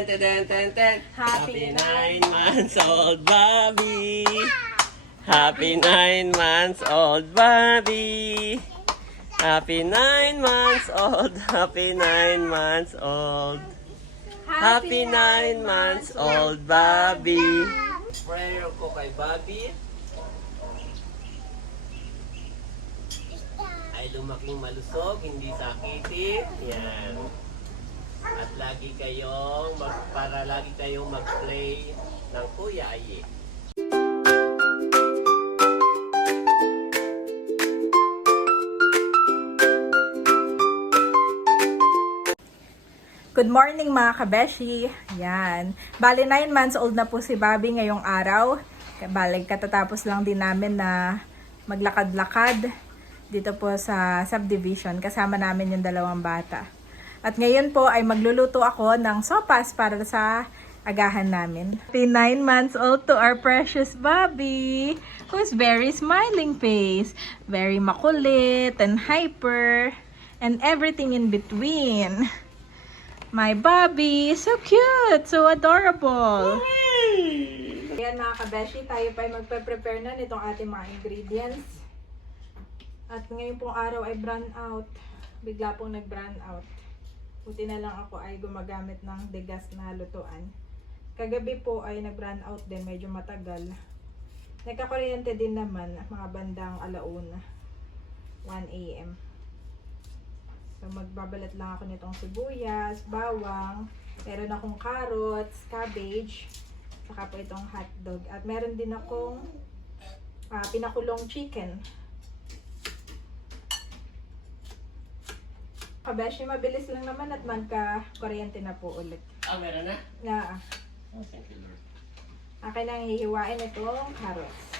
Ten, ten, ten, ten. Happy nine months old Bobby. Happy nine months old Bobby. Happy nine months old. Happy nine months old. Happy nine months old Bobby. Prayer ko kay Bobby. Ay lumaking malusog, hindi sakitin. Yan. At lagi kayong mag, para lagi kayong mag-play ng Kuya Aye. Good morning mga kabeshi. Yan. Bali 9 months old na po si Bobby ngayong araw. Bali katatapos lang din namin na maglakad-lakad dito po sa subdivision. Kasama namin yung dalawang bata. At ngayon po ay magluluto ako ng sopas para sa agahan namin. Happy 9 months old to our precious Bobby, who's very smiling face, very makulit and hyper, and everything in between. My Bobby, so cute, so adorable. Ayan mga kabeshi, tayo pa ay magpe-prepare na nitong ating mga ingredients. At ngayon pong araw ay brown out. Bigla pong nag-brown out. Buti na lang ako ay gumagamit ng degas na lutuan. Kagabi po ay nag-brown out din, medyo matagal. Nagkakuryente din naman, mga bandang alauna. 1 a.m. So, magbabalat lang ako nitong sibuyas, bawang, meron akong carrots, cabbage, saka po itong hotdog. At meron din akong ah, pinakulong chicken. Kabeshi, mabilis lang naman at magka-kuryente na po ulit. Ah, meron na? Na, Oh, thank you, Lord. akin lang hihiwain itong carrots.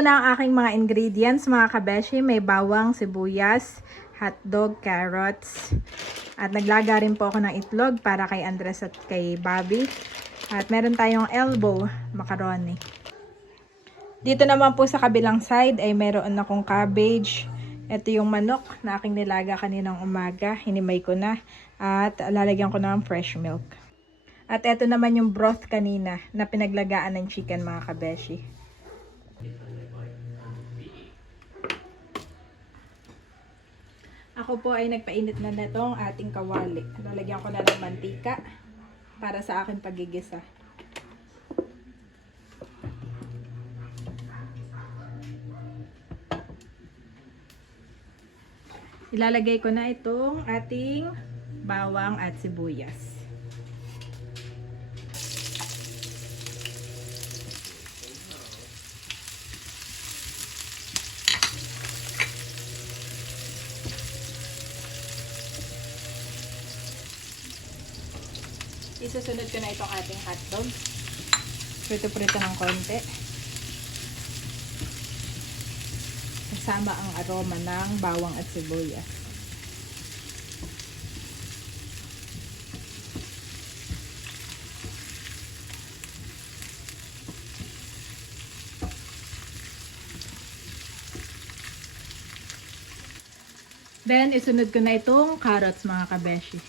Ito na ang aking mga ingredients, mga kabeshi. May bawang, sibuyas, hotdog, carrots. At naglaga rin po ako ng itlog para kay Andres at kay Bobby. At meron tayong elbow, macaroni. Dito naman po sa kabilang side ay meron akong cabbage. Ito yung manok na aking nilaga kaninang umaga. Hinimay ko na. At lalagyan ko ng fresh milk. At ito naman yung broth kanina na pinaglagaan ng chicken mga kabeshi. Ako po ay nagpainit na netong ating kawali. Lalagyan ko na ng mantika para sa akin pagigisa. Ilalagay ko na itong ating bawang at sibuyas. Isusunod ko na itong ating hotdog. Prito-prito ng konti. Kasama ang aroma ng bawang at sibuyas. Then, isunod ko na itong carrots mga kabeshi.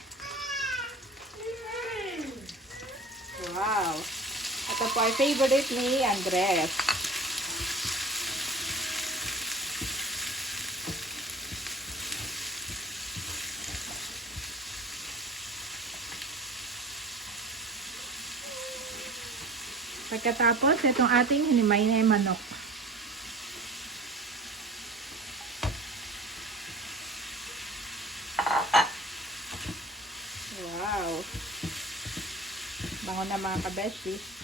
Wow! Ay favorite ni Andres. Pagkatapos, itong ating hinimay na manok. Wow! Bango na mga kabeshi.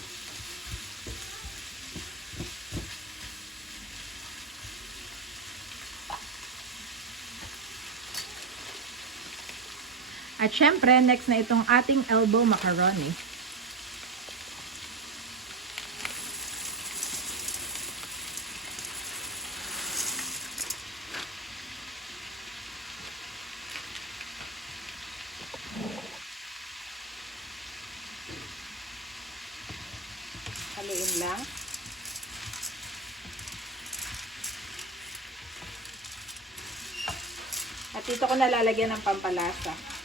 At syempre, next na itong ating elbow macaroni. Haluin lang. At dito ko nalalagyan ng pampalasa.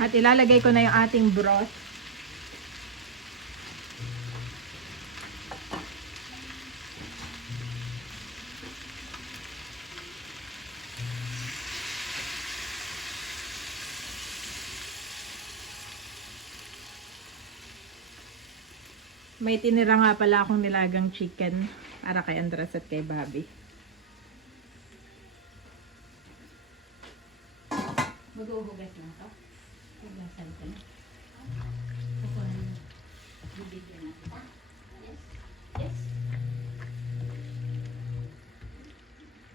At ilalagay ko na yung ating broth. May tinira nga pala akong nilagang chicken para kay Andres at kay Bobby. Maghuhugas lang to.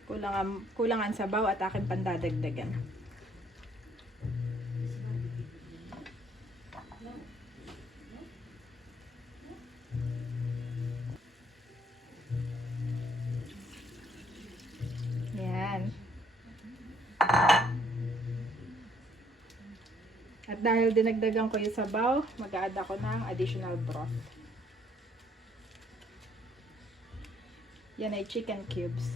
Kulang ang, kulang ang sabaw at aking pandadagdagan. Dahil dinagdagan ko yung sabaw, mag-add ako ng additional broth. Yan ay chicken cubes.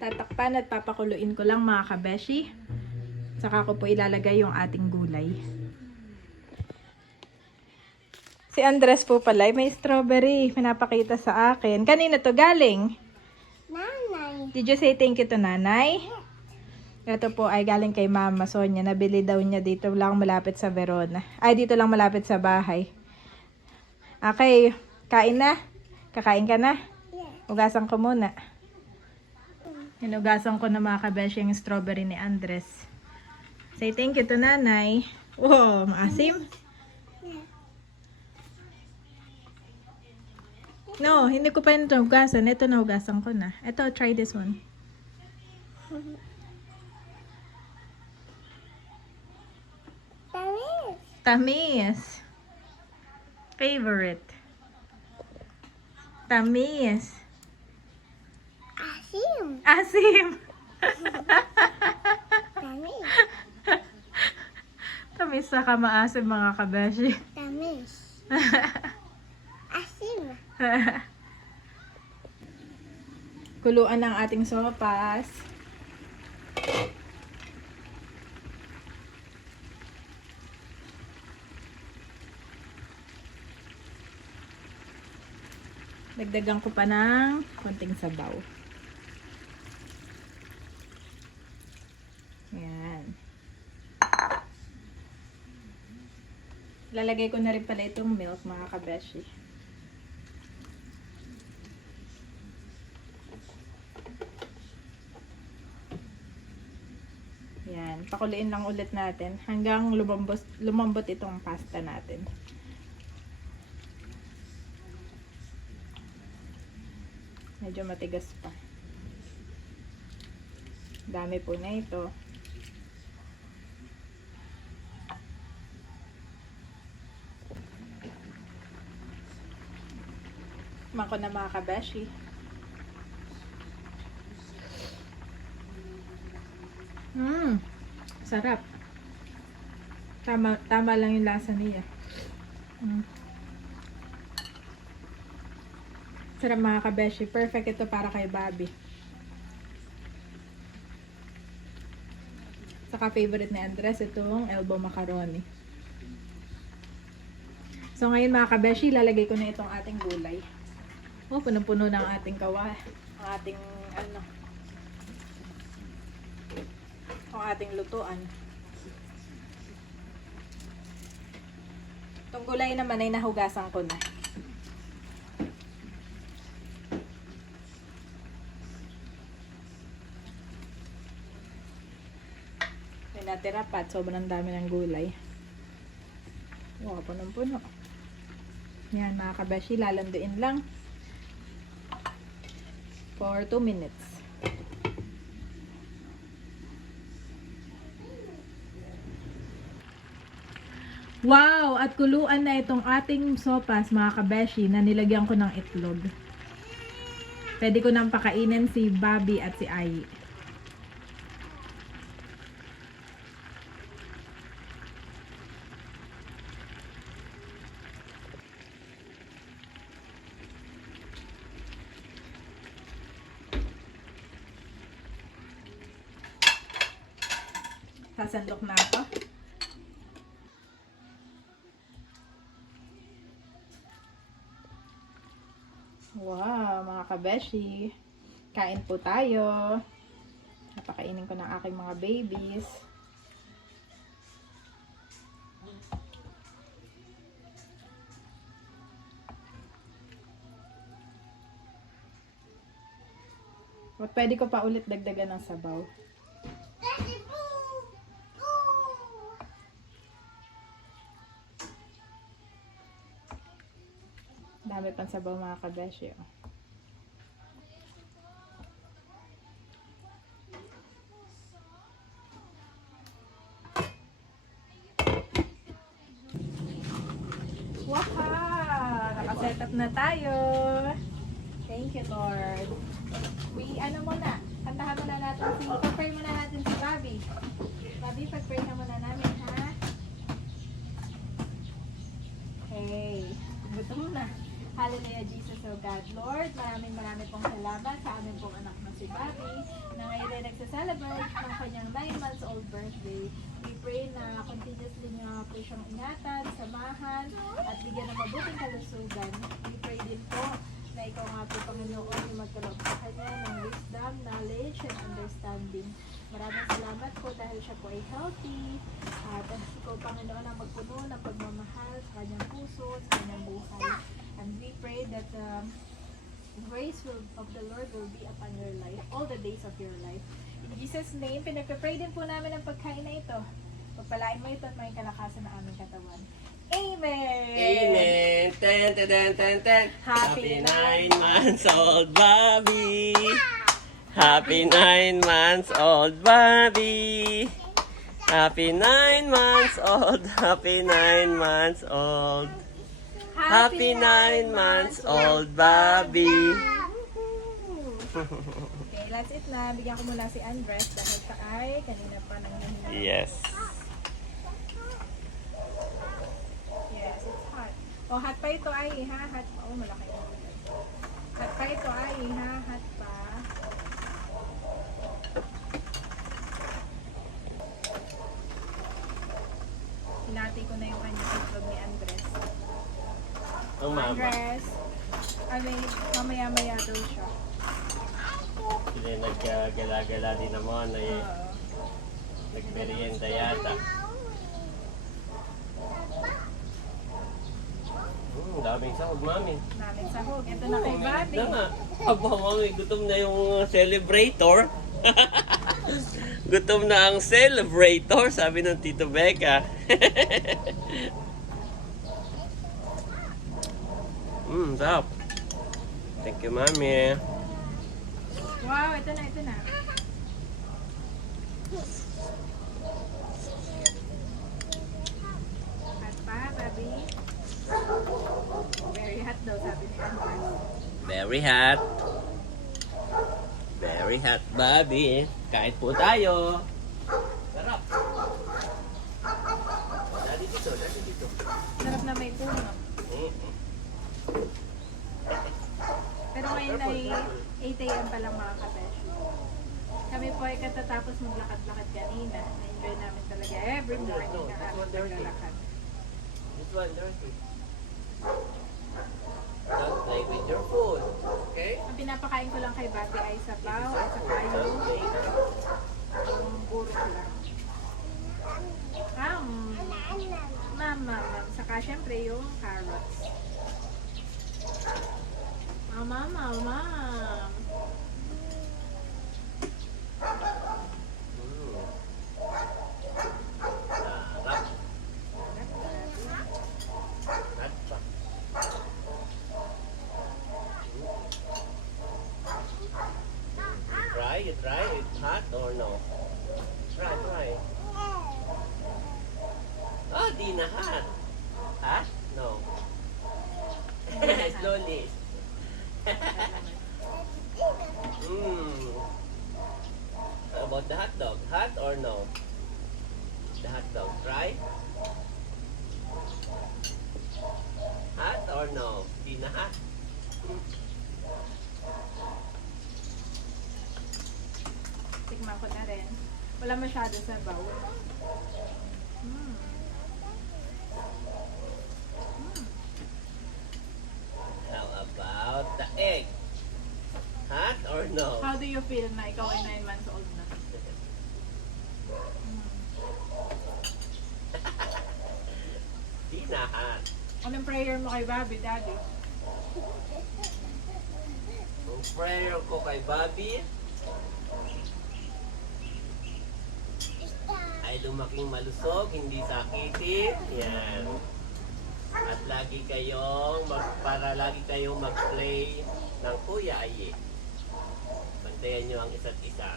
Tatakpan at papakuluin ko lang mga kabeshi. Saka ko po ilalagay yung ating gulay. Si Andres po pala, may strawberry. Pinapakita sa akin. Kanina to galing? Nanay. Did you say thank you to nanay? Ito po ay galing kay Mama Sonia. Nabili daw niya dito lang malapit sa Verona. Ay, dito lang malapit sa bahay. Okay, kain na. Kakain ka na? Ugasan ko muna. Inugasan ko na mga kabesh yung strawberry ni Andres. Say thank you to nanay. Wow, maasim. No, hindi ko pa yun hugasan. Ito na hugasan ko na. Ito, try this one. Tamis. Tamis. Favorite. Tamis. Asim. Asim. Tamis. Tamis sa kamaasim mga kabeshi. Tamis. Kuluan ng ating sopas. Dagdagan ko pa ng konting sabaw. Yan. Lalagay ko na rin pala itong milk mga kabeshi. Yan. Pakuliin lang ulit natin hanggang lumambot, lumambot itong pasta natin. Medyo matigas pa. Dami po na ito. Mako na mga kabeshi. Mmm. Sarap. Tama, tama lang yung lasa niya. Mm. Sarap mga kabeshi. Perfect ito para kay Bobby. Saka favorite ni Andres itong elbow macaroni. So ngayon mga kabeshi, lalagay ko na itong ating gulay. Oh, punong-puno ng ating kawa. Ang ating ano, ating lutuan. Itong gulay naman ay nahugasan ko na. May natira pa at sobrang dami ng gulay. Wow, punong-puno. Yan mga kabashi, lalanduin lang for 2 minutes. Wow! At kuluan na itong ating sopas, mga kabeshi, na nilagyan ko ng itlog. Pwede ko nang pakainin si Bobby at si Ai. Sasandok na ako. Kabeshi. Kain po tayo. Napakainin ko ng aking mga babies. At pwede ko pa ulit dagdagan ng sabaw. Dami pang sabaw mga kabeshi. Oh. Wow! Nakaset up na tayo. Thank you, Lord. We, ano muna, kantahan muna natin si, pag-pray muna natin si Bobby. Bobby, pag-pray ka muna namin, ha? Hey, gutom na. Hallelujah, Jesus, O God. Lord, maraming maraming pong salamat sa aming pong anak na si Bobby na ngayon ay nagsaselebrate ng kanyang 9 months old birthday. We pray na continuously niya po siyang ingatan, samahan, at bigyan ng mabuting kalusugan. We pray din po na ikaw nga po, Panginoon, yung magkaloob sa kanya ng wisdom, knowledge, and understanding. Maraming salamat po dahil siya po ay healthy. At ikaw, Panginoon, ang magpuno ng pagmamahal sa kanyang puso, sa kanyang buhay. And we pray that um, grace will, of the Lord will be upon your life, all the days of your life. In Jesus' name, pinagpapray din po namin ang pagkain na ito. Pagpalain mo ito at may kalakasan ng aming katawan. Amen! Amen. Ten, ten, ten, ten, ten. Happy nine months old Bobby. Happy nine months old Bobby. Happy nine months old. Happy nine months old. Happy nine months old Bobby. Okay, that's it na. Bigyan ko muna si Andres dahil sa ay kanina pa nang. Yes. Yes, it's hot. Oh, hot pa ito ay ha. Hot pa. Oh, malaki. Hot pa ito ay ha. Hot pa. Hinati ko na yung kanyang itlog ni Andres. Ang mama. Andres. Ay, may mamaya-maya daw siya. Sila nagkagala-gala din naman. Ay, Oo. nagmerienda yata. Hmm, daming sahog, mami. Naming sahog. Ito na kay Bobby. Na nga. Aba, mami, gutom na yung uh, celebrator. gutom na ang celebrator, sabi ng Tito Becca. Hmm, sarap. Thank you, mami. Wow, ito na, ito na. Hot pa, Bobby? Very hot daw, sabi ni Andres. Very hot. Very hot, Bobby. Kain po tayo. Sarap. Dali dito, dali dito. Sarap na may puno. Mm-mm. Pero ngayon ay 8 a.m. pa lang mga kabesh. Kami po ay katatapos maglakad-lakad kanina. Na-enjoy namin talaga every morning na paglalakad. This one dirty. Don't play with your food. Okay? Ang pinapakain ko lang kay Bate ay sabaw at saka yung, burok lang. Ah, mm. Mama, ma'am. Saka syempre yung carrots. Ama ama. Try, you try, it's hot or no? Try, try. Oh, Dina, hot. Huh? No. Slowly. Mm. How about the hot dog? Hot or no? The hot dog, right? Hot or no? Di na hot. Tikman ko na rin. Wala masyado sa baw. Mm. How about the egg? Hot or no? How do you feel na ikaw ay 9 months old na? Di na hot. Anong prayer mo kay Bobby, Daddy? Ang prayer ko kay Bobby ay lumaking malusog, hindi sakitin. Yan. At lagi kayong mag, para lagi kayong mag-play ng Kuya Ayi. Bantayan nyo ang isa't isa.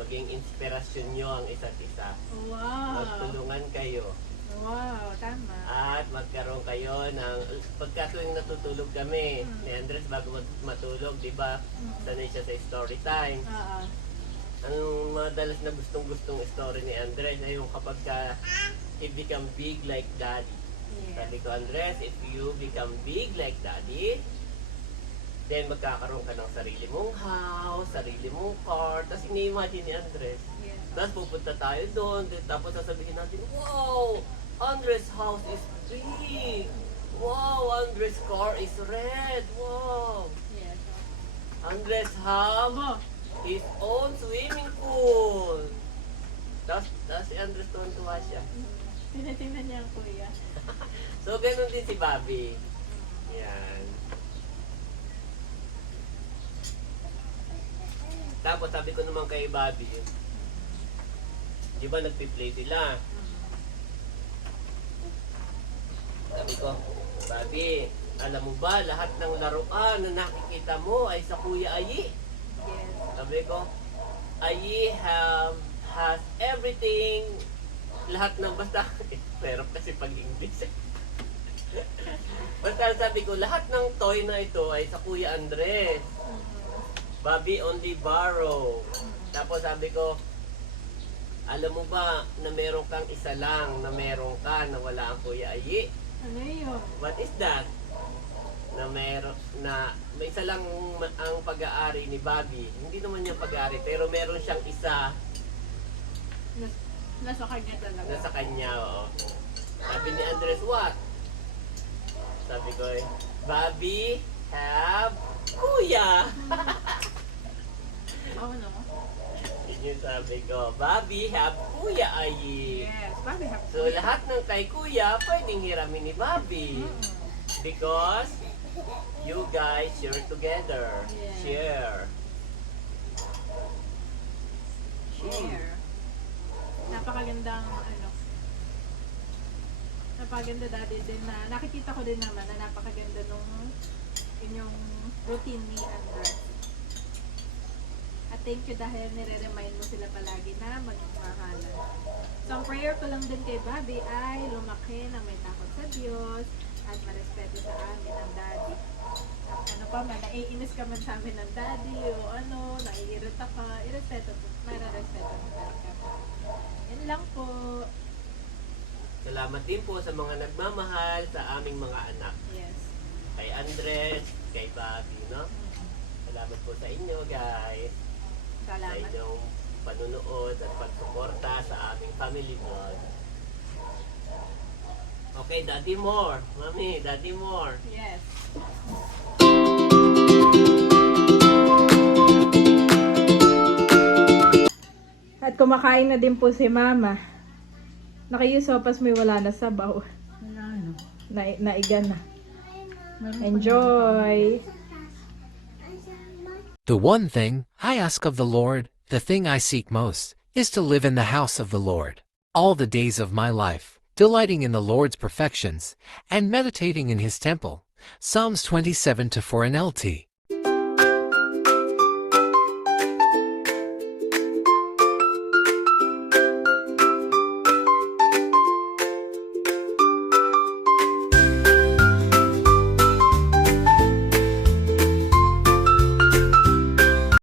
Maging inspirasyon nyo ang isa't isa. Wow! Magtulungan kayo. Wow, tama. At magkaroon kayo ng pagka tuwing natutulog kami Mm. ni Andres bago matulog, di ba? Mm. Sanay siya sa story time. Oo. Anong madalas na gustong-gustong story ni Andres ay yung kapag ka he become big like daddy. Yes. Sabi ko, Andres, if you become big like daddy, then magkakaroon ka ng sarili mong house, sarili mong car. Tapos ini-imagine ni Andres. Yes. Tapos pupunta tayo doon, tapos sasabihin natin, Wow! Andres house is big! Wow! Andres car is red! Wow! Yes. Andres have his own swimming pool! Tapos, tapos si Andres tuwan-tuwa siya. tinitingnan niya ang kuya. So, ganun din si Bobby. Yan. Tapos, sabi ko naman kay Bobby, di ba nagpi-play sila? Sabi ko, Bobby, alam mo ba, lahat ng laruan na nakikita mo ay sa Kuya Ayi. Yes. Sabi ko, Ayi have, has everything, lahat ng basta, pero kasi pag English. basta sabi ko, lahat ng toy na ito ay sa Kuya Andres. Bobby only borrow. Tapos sabi ko, alam mo ba na meron kang isa lang na meron ka na wala ang Kuya Ayi? Ano yun? What is that? Na meron na may isa lang ang pag-aari ni Bobby. Hindi naman yung pag-aari, pero meron siyang isa Nas, nasa kanya talaga. na sa kanya. Oo. Sabi ni Andres, what? Sabi ko, eh, Bobby have kuya. Oo no? Yun yung sabi ko, Bobby have kuya ayi. Yes. Bobby have So lahat ng kay kuya, pwedeng hiramin ni Bobby. Because you guys share together. Yeah. Share. Share. Napakagandang ano. Napakaganda dati din na nakikita ko din naman na napakaganda nung inyong routine ni Andres. At thank you dahil nire-remind mo sila palagi na maging mahalan. So ang prayer ko lang din kay Bobby ay lumaki na may takot sa Diyos at marespeto sa amin ang daddy. At ano pa man, naiinis ka man sa amin ng daddy o ano, naiirita ka, irespeto po, mararespeto mo talaga. Yan lang po. Salamat din po sa mga nagmamahal sa aming mga anak. Yes. Kay Andres, kay Bobby, no? Salamat po sa inyo, guys. Sa Salamat. inyong panunood at pagsuporta sa aming family vlog. Okay, daddy more. Mami, daddy more. Yes. At kumakain na din po si Mama. Nakiyusopas may wala na sabaw. Wala no. Na, naiga na. Enjoy! The one thing I ask of the Lord, the thing I seek most, is to live in the house of the Lord all the days of my life, delighting in the Lord's perfections and meditating in his temple. Psalms 27 to 4 NLT.